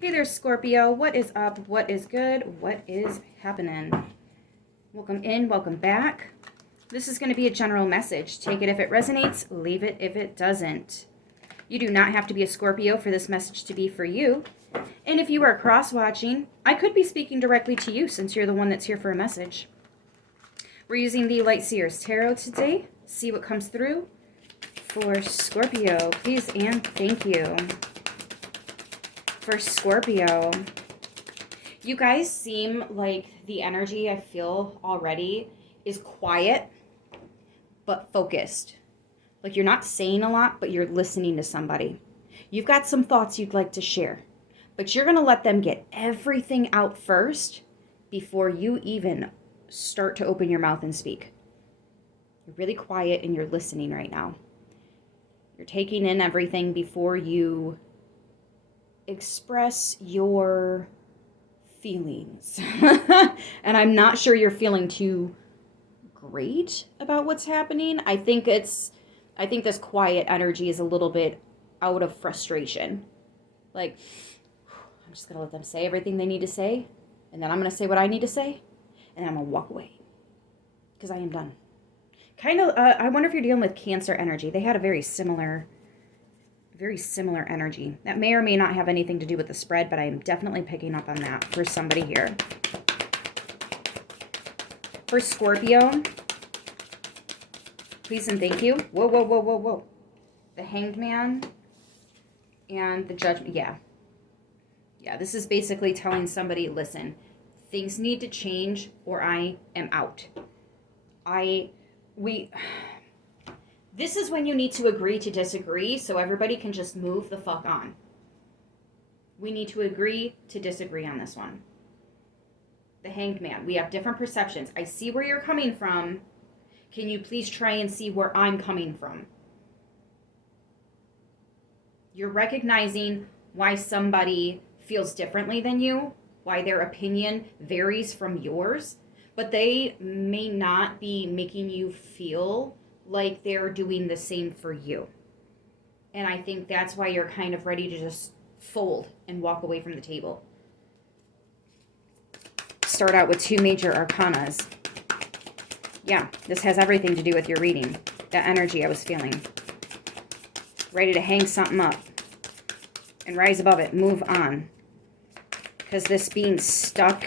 Hey there, Scorpio. What is up? What is good? What is happening? Welcome in, welcome back. This is going to be a general message. Take it if it resonates, leave it if it doesn't. You do not have to be a Scorpio for this message to be for you. And if you are cross-watching, I could be speaking directly to you since you're the one that's here for a message. We're using the Light Seers Tarot today. See what comes through for Scorpio. Please and thank you. For Scorpio, you guys seem like the energy I feel already is quiet but focused. Like you're not saying a lot, but you're listening to somebody. You've got some thoughts you'd like to share, but you're going to let them get everything out first before you even start to open your mouth and speak. You're really quiet and you're listening right now. You're taking in everything before you express your feelings. And I'm not sure you're feeling too great about what's happening. I think this quiet energy is a little bit out of frustration. Like, I'm just going to let them say everything they need to say, and then I'm going to say what I need to say, and then I'm going to walk away. Because I am done. Kind of, I wonder if you're dealing with Cancer energy. They had a very similar energy. That may or may not have anything to do with the spread, but I am definitely picking up on that for somebody here. For Scorpio, please and thank you. Whoa, whoa, whoa, whoa, whoa. The Hanged Man and the Judgment. Yeah, this is basically telling somebody, listen, things need to change or I am out. This is when you need to agree to disagree so everybody can just move the fuck on. We need to agree to disagree on this one. The Hanged Man. We have different perceptions. I see where you're coming from. Can you please try and see where I'm coming from? You're recognizing why somebody feels differently than you, why their opinion varies from yours, but they may not be making you feel like they're doing the same for you. And I think that's why you're kind of ready to just fold and walk away from the table. Start out with 2 major arcanas. Yeah, this has everything to do with your reading. That energy I was feeling. Ready to hang something up and rise above it, move on. Because this being stuck,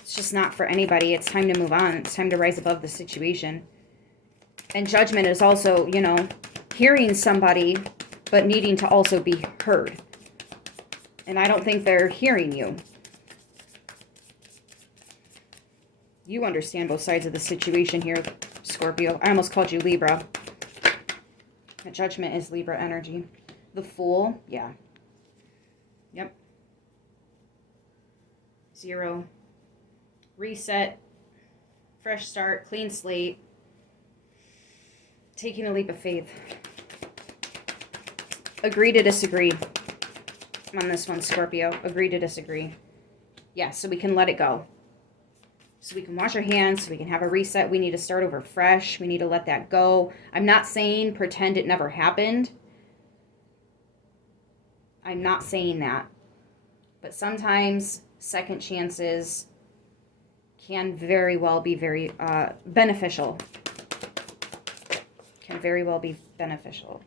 it's just not for anybody. It's time to move on. It's time to rise above the situation. And Judgment is also, hearing somebody, but needing to also be heard. And I don't think they're hearing you. You understand both sides of the situation here, Scorpio. I almost called you Libra. That Judgment is Libra energy. The Fool, yeah. Yep. 0. Reset, fresh start, clean slate, taking a leap of faith. Agree to disagree on this one, Scorpio. Agree to disagree. Yeah, so we can let it go. So we can wash our hands, so we can have a reset. We need to start over fresh. We need to let that go. I'm not saying pretend it never happened. I'm not saying that. But sometimes second chances can very well be very beneficial. Can very well be beneficial.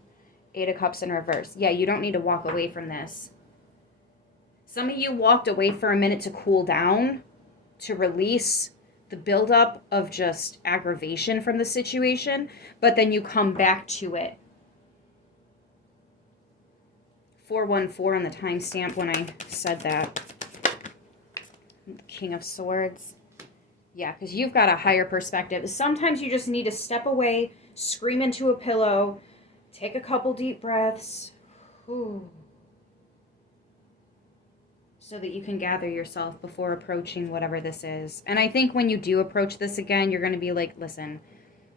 8 of Cups in reverse. Yeah, you don't need to walk away from this. Some of you walked away for a minute to cool down, to release the buildup of just aggravation from the situation, but then you come back to it. 414 on the timestamp when I said that. King of Swords. Yeah, because you've got a higher perspective. Sometimes you just need to step away, scream into a pillow, take a couple deep breaths, so that you can gather yourself before approaching whatever this is. And I think when you do approach this again, you're going to be like, listen,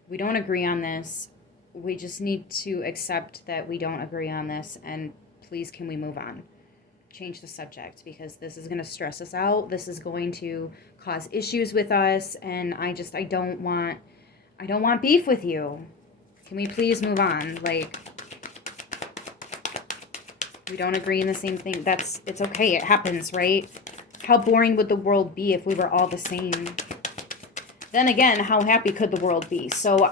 we don't agree on this. We just need to accept that we don't agree on this, and please can we move on? Change the subject, because this is going to stress us out. This is going to cause issues with us, and I don't want beef with you. Can we please move on? Like, We don't agree in the same thing. It's okay. It happens, right? How boring would the world be if we were all the same? Then again, how happy could the world be? So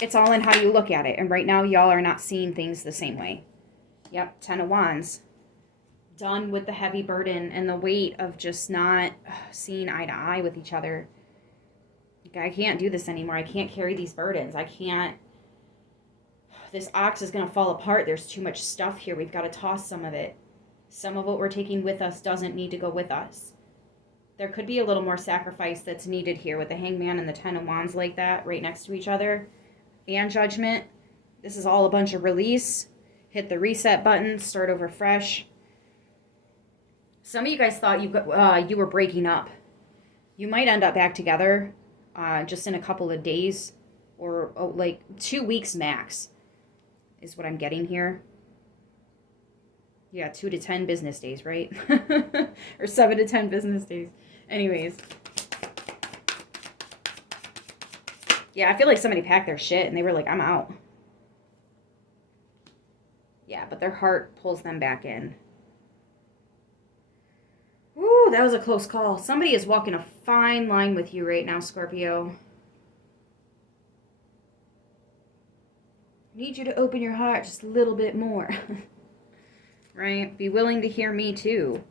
it's all in how you look at it. And right now, y'all are not seeing things the same way. Yep, 10 of Wands. Done with the heavy burden and the weight of just not seeing eye to eye with each other. Like, I can't do this anymore. I can't carry these burdens. I can't. This ox is going to fall apart. There's too much stuff here. We've got to toss some of it. Some of what we're taking with us doesn't need to go with us. There could be a little more sacrifice that's needed here with the Hangman and the 10 of Wands like that right next to each other. And Judgment. This is all a bunch of release. Hit the reset button. Start over fresh. Some of you guys thought you were breaking up. You might end up back together just in a couple of days or like 2 weeks max is what I'm getting here. Yeah, 2 to 10 business days, right? Or 7 to 10 business days. Anyways. Yeah, I feel like somebody packed their shit and they were like, I'm out. Yeah, but their heart pulls them back in. Ooh, that was a close call. Somebody is walking a fine line with you right now, Scorpio. Need you to open your heart just a little bit more. Right? Be willing to hear me too.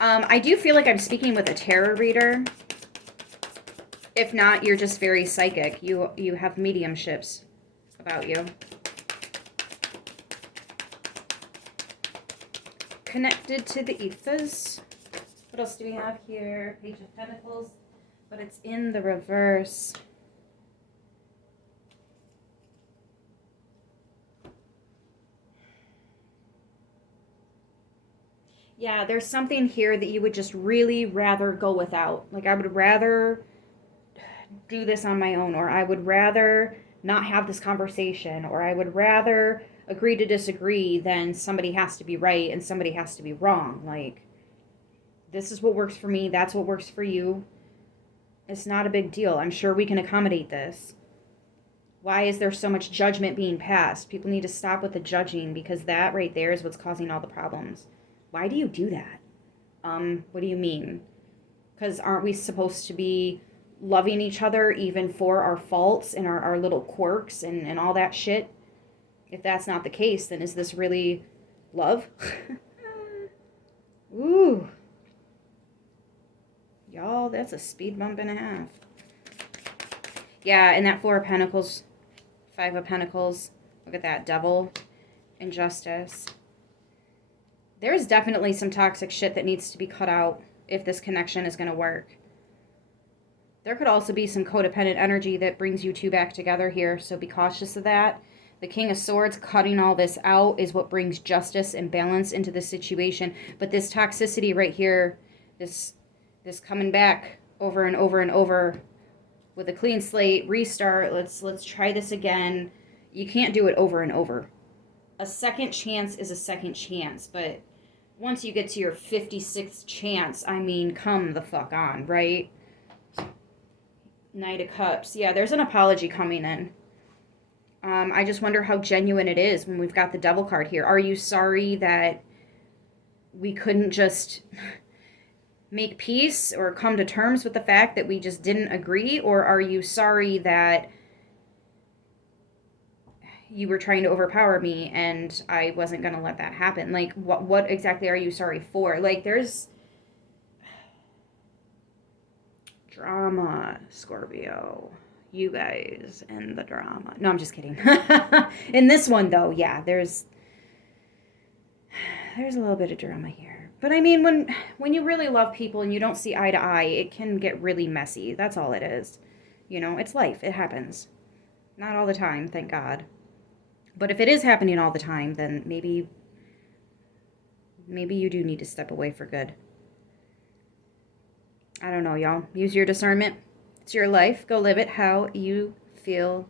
I do feel like I'm speaking with a tarot reader. If not, you're just very psychic. You have mediumships about you. Connected to the ethers. What else do we have here? Page of Pentacles. But it's in the reverse. Yeah, there's something here that you would just really rather go without. Like, I would rather do this on my own, or I would rather not have this conversation, or I would rather agree to disagree than somebody has to be right and somebody has to be wrong. Like, this is what works for me. That's what works for you. It's not a big deal. I'm sure we can accommodate this. Why is there so much judgment being passed? People need to stop with the judging, because that right there is what's causing all the problems. Why do you do that? What do you mean? Because aren't we supposed to be loving each other even for our faults and our little quirks and all that shit? If that's not the case, then is this really love? Ooh. Y'all, that's a speed bump and a half. Yeah, and that 4 of Pentacles, 5 of Pentacles. Look at that, Devil, Injustice. There's definitely some toxic shit that needs to be cut out if this connection is going to work. There could also be some codependent energy that brings you two back together here, so be cautious of that. The King of Swords, cutting all this out, is what brings justice and balance into the situation. But this toxicity right here, this coming back over and over and over with a clean slate, restart, let's try this again. You can't do it over and over. A second chance is a second chance, but once you get to your 56th chance, I mean, come the fuck on, right? Knight of Cups. Yeah, there's an apology coming in. I just wonder how genuine it is when we've got the Devil card here. Are you sorry that we couldn't just make peace or come to terms with the fact that we just didn't agree? Or are you sorry that you were trying to overpower me and I wasn't going to let that happen? Like, what exactly are you sorry for? Like, there's drama, Scorpio. You guys and the drama. No, I'm just kidding. In this one, though, yeah, there's a little bit of drama here. But I mean, when you really love people and you don't see eye to eye, it can get really messy. That's all it is. You know, it's life. It happens. Not all the time, thank God. But if it is happening all the time, then maybe you do need to step away for good. I don't know, y'all. Use your discernment. It's your life. Go live it how you feel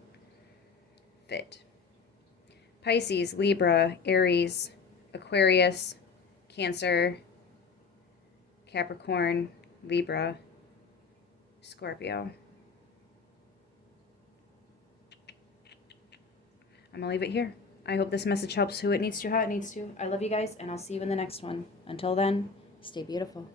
fit. Pisces, Libra, Aries, Aquarius, Cancer, Capricorn, Libra, Scorpio. I'm going to leave it here. I hope this message helps who it needs to, how it needs to. I love you guys, and I'll see you in the next one. Until then, stay beautiful.